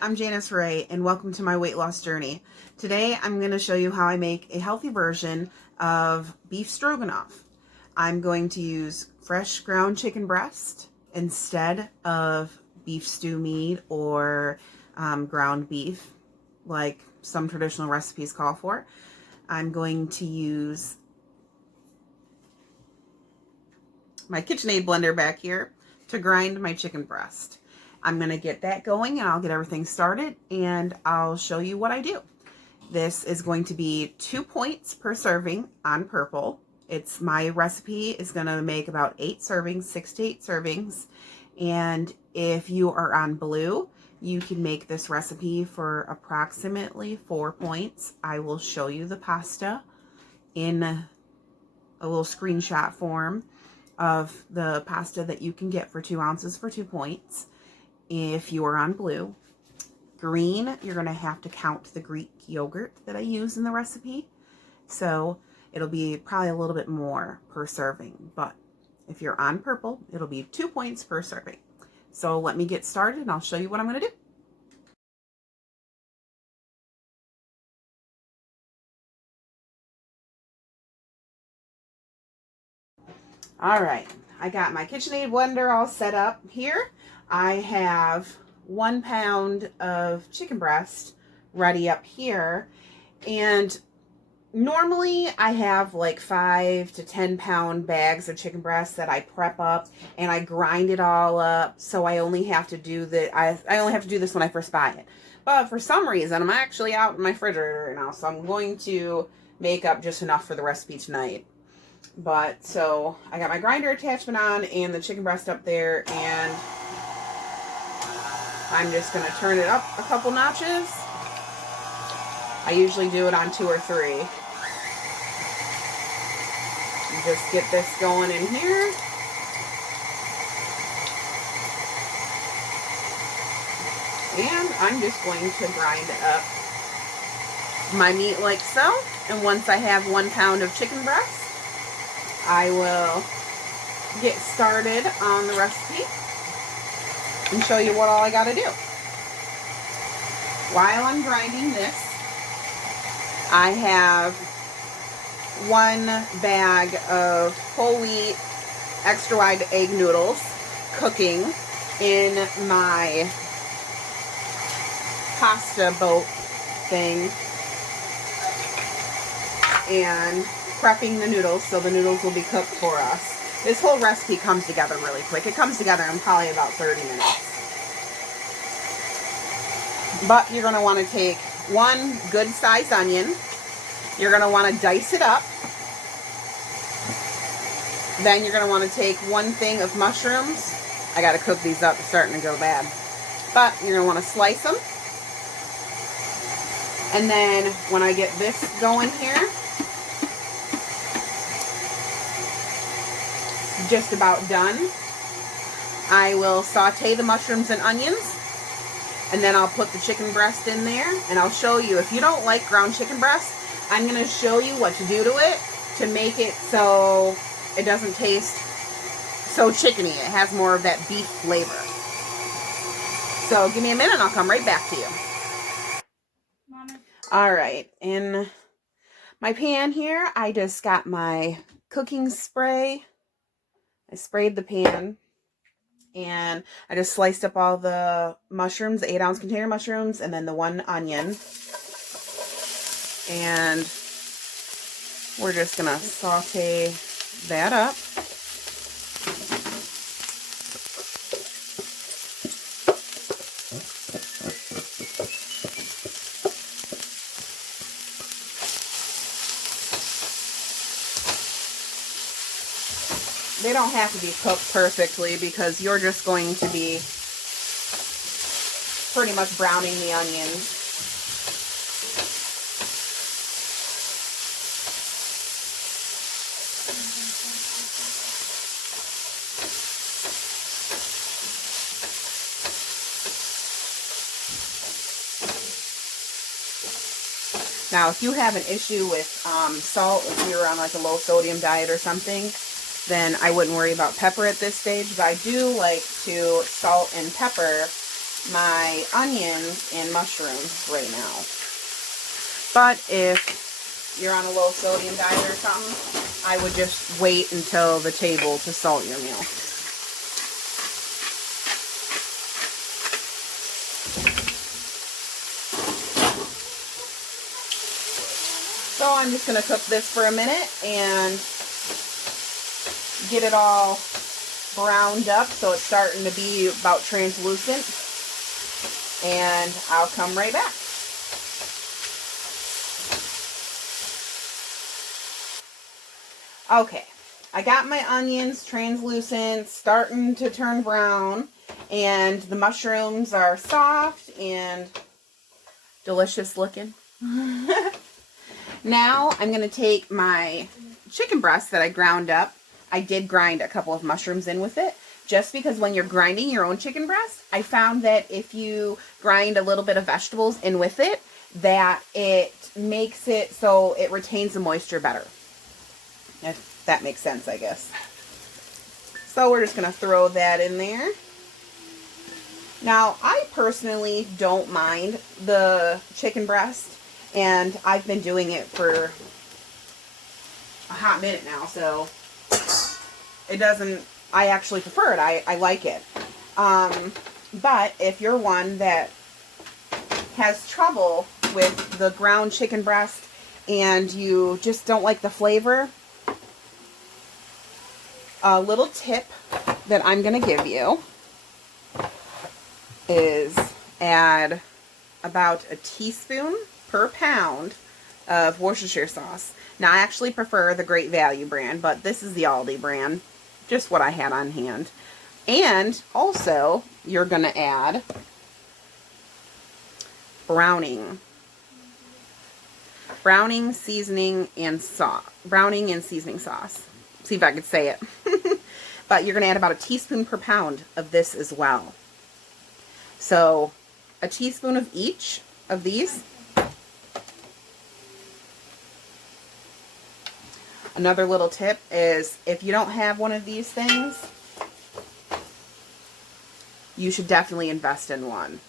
I'm Janice Ray and welcome to my weight loss journey. Today I'm going to show you how I make a healthy version of beef stroganoff. I'm going to use fresh ground chicken breast instead of beef stew meat or ground beef like some traditional recipes call for. I'm going to use my KitchenAid blender back here to grind my chicken breast. I'm going to get that going and I'll get everything started and I'll show you what I do. This is going to be 2 points per serving on purple. My recipe is going to make about 8 servings, 6 to 8 servings. And if you are on blue, you can make this recipe for approximately 4 points. I will show you the pasta in a little screenshot form of the pasta that you can get for 2 ounces for 2 points. If you are on blue. Green, you're going to have to count the Greek yogurt that I use in the recipe. So it'll be probably a little bit more per serving. But if you're on purple, it'll be 2 points per serving. So let me get started and I'll show you what I'm going to do. All right, I got my KitchenAid blender all set up here. I have 1 pound of chicken breast ready up here, and normally I have like 5 to 10 pound bags of chicken breast that I prep up and I grind it all up, so I only have to do I only have to do this when I first buy it. But for some reason I'm actually out in my refrigerator right now, so I'm going to make up just enough for the recipe tonight. But so I got my grinder attachment on and the chicken breast up there, and I'm just going to turn it up a couple notches. I usually do it on 2 or 3. Just get this going in here. And I'm just going to grind up my meat like so. And once I have 1 pound of chicken breast, I will get started on the recipe and show you what all I got to do. While I'm grinding this, I have 1 bag of whole wheat extra wide egg noodles cooking in my pasta boat thing and prepping the noodles so the noodles will be cooked for us. This whole recipe comes together really quick. It comes together in probably about 30 minutes. But you're going to want to take 1 good sized onion. You're going to want to dice it up. Then you're going to want to take 1 thing of mushrooms. I got to cook these up. It's starting to go bad. But you're going to want to slice them. And then when I get this going here, just about done, I will saute the mushrooms and onions, and then I'll put the chicken breast in there, and I'll show you, if you don't like ground chicken breast, I'm going to show you what to do to it to make it so it doesn't taste so chickeny. It has more of that beef flavor. So give me a minute and I'll come right back to you. All right, in my pan here, I just got my cooking spray. I sprayed the pan, and I just sliced up all the mushrooms, the 8-ounce container mushrooms, and then the 1 onion. And we're just going to saute that up. They don't have to be cooked perfectly because you're just going to be pretty much browning the onions. Now, if you have an issue with salt, if you're on like a low sodium diet or something, then I wouldn't worry about pepper at this stage. But I do like to salt and pepper my onions and mushrooms right now. But if you're on a low sodium diet or something, I would just wait until the table to salt your meal. So I'm just going to cook this for a minute and get it all browned up so it's starting to be about translucent. And I'll come right back. Okay, I got my onions translucent, starting to turn brown, and the mushrooms are soft and delicious looking. Now I'm going to take my chicken breast that I ground up. I did grind a couple of mushrooms in with it, just because when you're grinding your own chicken breast, I found that if you grind a little bit of vegetables in with it, that it makes it so it retains the moisture better. If that makes sense, I guess. So we're just going to throw that in there. Now, I personally don't mind the chicken breast, and I've been doing it for a hot minute now, so it doesn't, I actually prefer it. I like it. But if you're one that has trouble with the ground chicken breast and you just don't like the flavor, a little tip that I'm going to give you is add about a teaspoon per pound of Worcestershire sauce. Now, I actually prefer the Great Value brand, but this is the Aldi brand, just what I had on hand. And also, you're going to add browning seasoning and seasoning sauce. See if I could say it. But you're going to add about a teaspoon per pound of this as well. So, a teaspoon of each of these. Another little tip is if you don't have one of these things, you should definitely invest in one.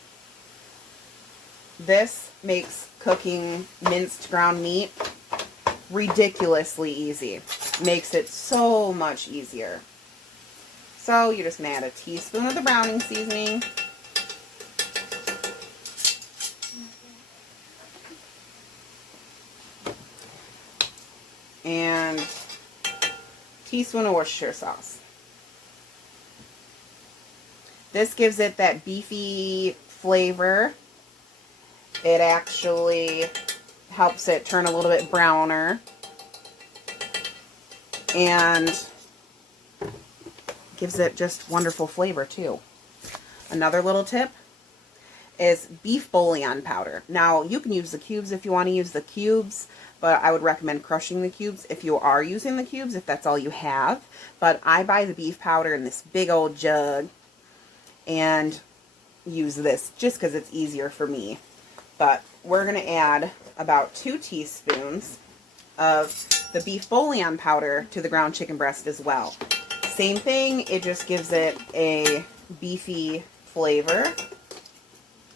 This makes cooking minced ground meat ridiculously easy. Makes it so much easier. So you're just going to add a teaspoon of the browning seasoning. And teaspoon of Worcestershire sauce. This gives it that beefy flavor. It actually helps it turn a little bit browner. And gives it just wonderful flavor too. Another little tip is beef bouillon powder. Now, you can use the cubes if you want to use the cubes, but I would recommend crushing the cubes if you are using the cubes, if that's all you have. But I buy the beef powder in this big old jug and use this just because it's easier for me. But we're going to add about 2 teaspoons of the beef bouillon powder to the ground chicken breast as well. Same thing, it just gives it a beefy flavor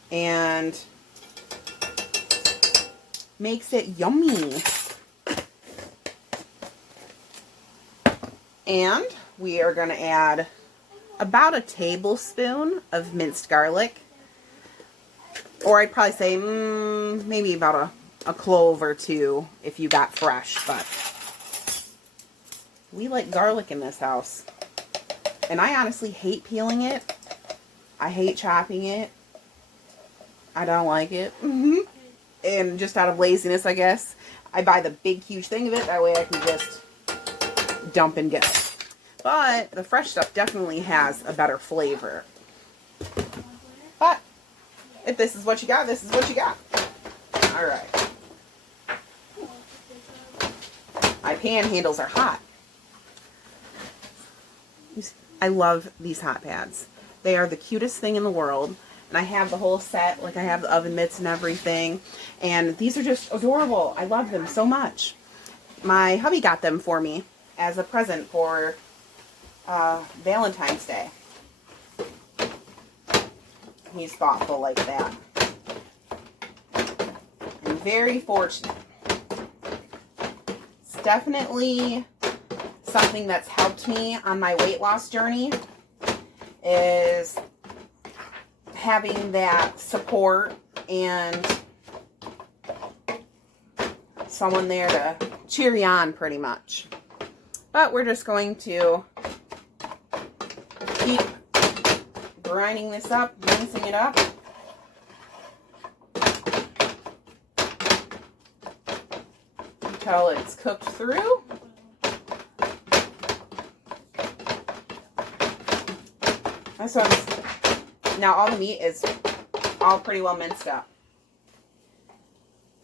and makes it yummy. And we are going to add about a tablespoon of minced garlic. Or I'd probably say maybe about a clove or 2 if you got fresh. But we like garlic in this house. And I honestly hate peeling it. I hate chopping it. I don't like it. And just out of laziness, I guess, I buy the big, huge thing of it. That way I can just dump and get it. But the fresh stuff definitely has a better flavor. But if this is what you got, this is what you got. Alright. My pan handles are hot. I love these hot pads. They are the cutest thing in the world. And I have the whole set. Like, I have the oven mitts and everything. And these are just adorable. I love them so much. My hubby got them for me as a present for Valentine's Day. he's thoughtful like that. I'm very fortunate. It's definitely something that's helped me on my weight loss journey, is having that support and someone there to cheer you on pretty much. But we're just going to keep grinding this up, rinsing it up. Until it's cooked through. This one's, now all the meat is all pretty well minced up.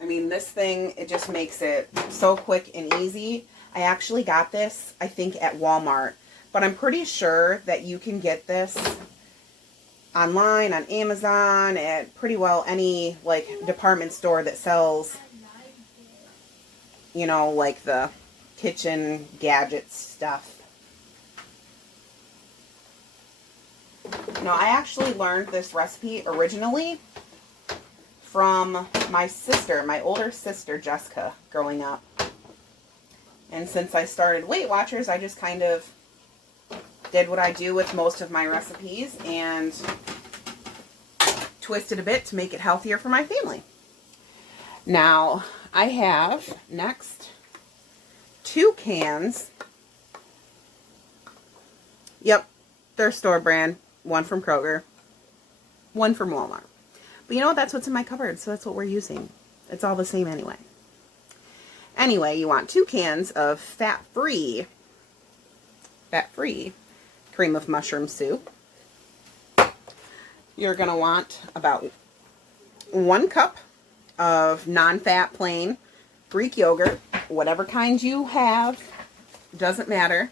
I mean, this thing, it just makes it so quick and easy. I actually got this, I think, at Walmart. But I'm pretty sure that you can get this online, on Amazon, at pretty well any, like, department store that sells, you know, like the kitchen gadgets stuff. No, I actually learned this recipe originally from my sister, my older sister, Jessica, growing up. And since I started Weight Watchers, I just kind of did what I do with most of my recipes and twisted a bit to make it healthier for my family. Now, I have next 2 cans. Yep, they're store brand. 1 from Kroger, 1 from Walmart. But you know what? That's what's in my cupboard, so that's what we're using. It's all the same anyway. Anyway, you want 2 cans of fat-free cream of mushroom soup. You're going to want about 1 cup of non-fat plain Greek yogurt, whatever kind you have, doesn't matter.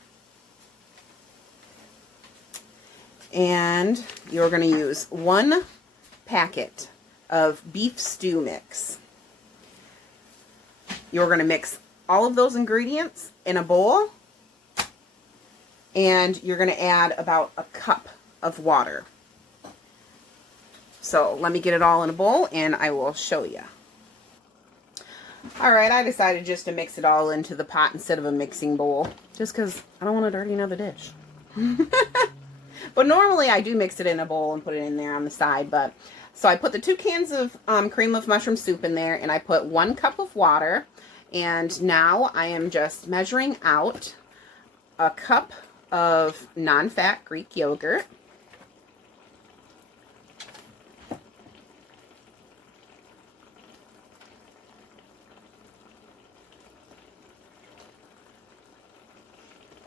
And you're going to use 1 packet of beef stew mix. You're going to mix all of those ingredients in a bowl, and you're going to add about a cup of water. So let me get it all in a bowl and I will show you. Alright, I decided just to mix it all into the pot instead of a mixing bowl, just because I don't want to dirty another dish. But normally I do mix it in a bowl and put it in there on the side. But so I put the 2 cans of cream of mushroom soup in there, and I put 1 cup of water. And now I am just measuring out a cup of non-fat Greek yogurt.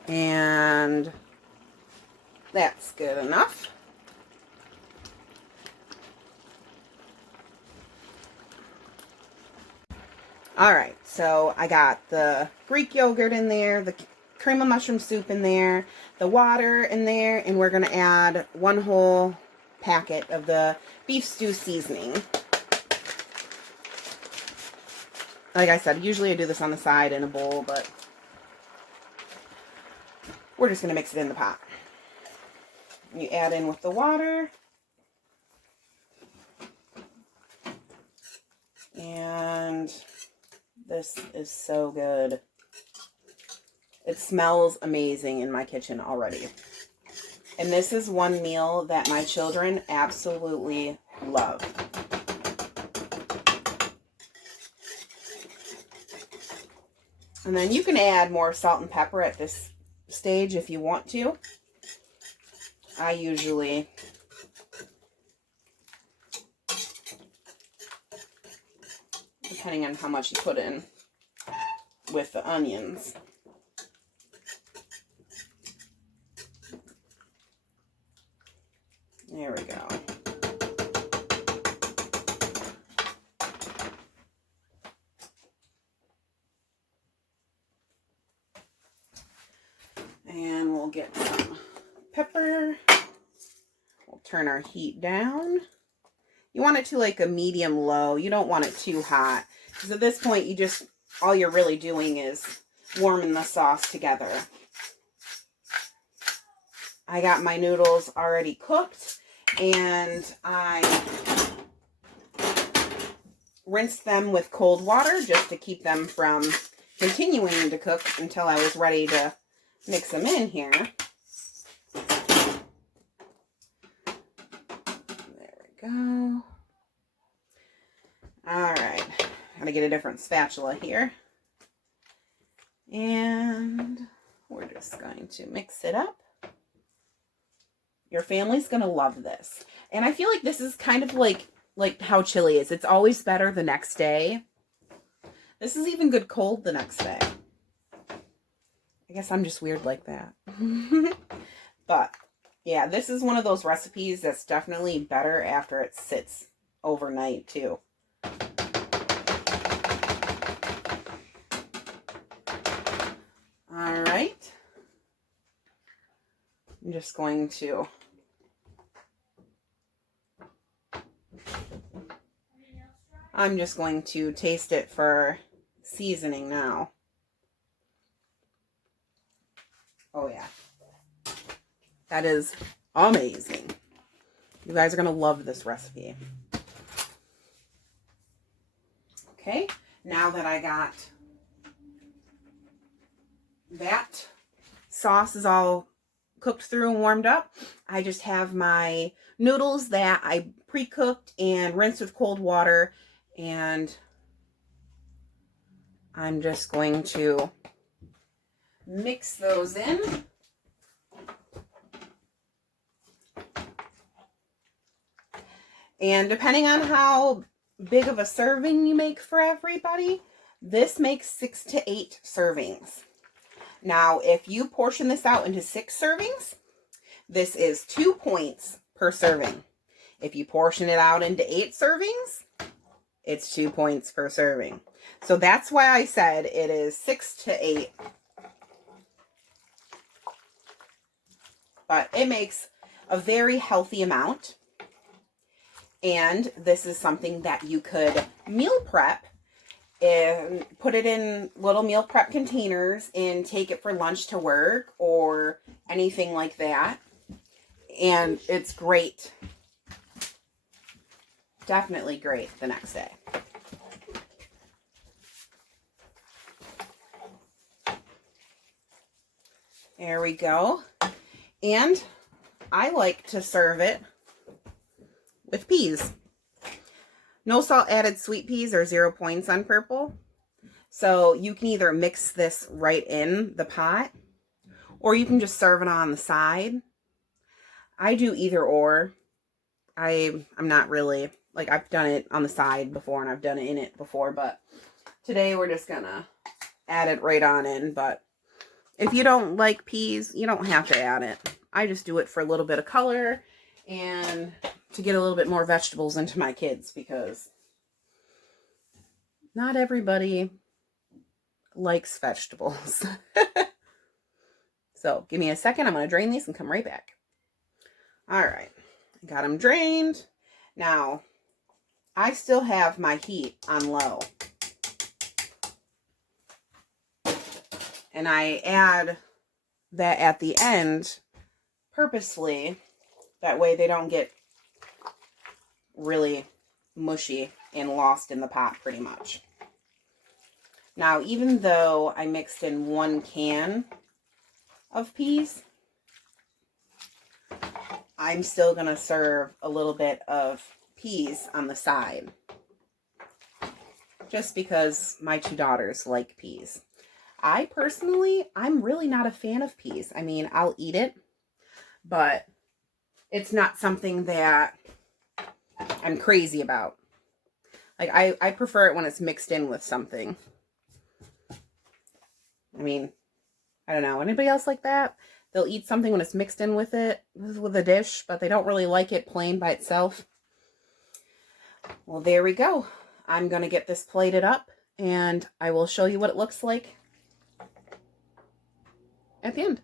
And that's good enough. Alright, so I got the Greek yogurt in there, the cream of mushroom soup in there, the water in there, and we're going to add 1 whole packet of the beef stew seasoning. Like I said, usually I do this on the side in a bowl, but we're just going to mix it in the pot. You add in with the water. And this is so good. It smells amazing in my kitchen already. And this is one meal that my children absolutely love. And then you can add more salt and pepper at this stage if you want to. I usually depending on how much you put in with the onions. There we go. And we'll get some pepper. We'll turn our heat down. You want it to like a medium low. You don't want it too hot. Because at this point, all you're really doing is warming the sauce together. I got my noodles already cooked. and I rinsed them with cold water just to keep them from continuing to cook until I was ready to mix them in here. There we go. All right, gotta get a different spatula here. And we're just going to mix it up. Your family's gonna love this. And I feel like this is kind of like how chili is. It's always better the next day. This is even good cold the next day. I guess I'm just weird like that. But yeah, this is one of those recipes that's definitely better after it sits overnight too. All right. I'm just going to taste it for seasoning now. Oh yeah. That is amazing. You guys are going to love this recipe. Okay, now that I got that sauce is all cooked through and warmed up, I just have my noodles that I pre-cooked and rinsed with cold water, and I'm just going to mix those in. And depending on how big of a serving you make for everybody, this makes 6 to 8 servings. Now, if you portion this out into 6 servings, this is 2 points per serving. If you portion it out into 8 servings, it's 2 points per serving. So that's why I said it is 6 to 8. But it makes a very healthy amount. And this is something that you could meal prep and put it in little meal prep containers and take it for lunch to work or anything like that. And it's great. Definitely great the next day. There we go. And I like to serve it with peas. No salt added sweet peas are 0 points on purple. So you can either mix this right in the pot, or you can just serve it on the side. I do either or. I'm not really, like, I've done it on the side before and I've done it in it before, but today we're just gonna add it right on in. But if you don't like peas, you don't have to add it. I just do it for a little bit of color and to get a little bit more vegetables into my kids, because not everybody likes vegetables. So give me a second. I'm going to drain these and come right back. All right. Got them drained. Now, I still have my heat on low. And I add that at the end purposely. That way they don't get really mushy and lost in the pot pretty much. Now, even though I mixed in 1 can of peas, I'm still going to serve a little bit of peas on the side. Just because my 2 daughters like peas. I personally, I'm really not a fan of peas. I mean, I'll eat it, but it's not something that I'm crazy about. Like, I prefer it when it's mixed in with something. I mean, I don't know. Anybody else like that? They'll eat something when it's mixed in with it, with a dish, but they don't really like it plain by itself. Well, there we go. I'm going to get this plated up, and I will show you what it looks like at the end.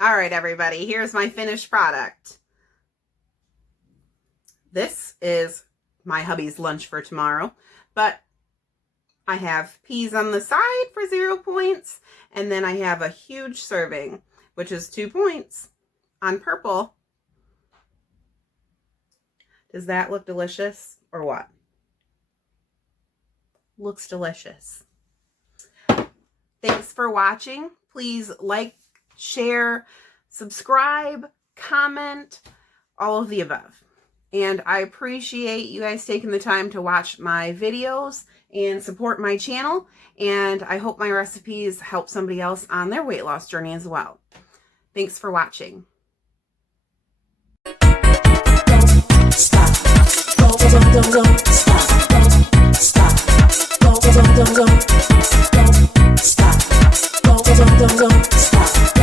All right, everybody, here's my finished product. This is my hubby's lunch for tomorrow, but I have peas on the side for 0 points, and then I have a huge serving, which is 2 points. on purple. Does that look delicious or what? Looks delicious. Thanks for watching. Please like, share, subscribe, comment, all of the above. And I appreciate you guys taking the time to watch my videos and support my channel. And I hope my recipes help somebody else on their weight loss journey as well. Thanks for watching. Stop. Stop. Stop.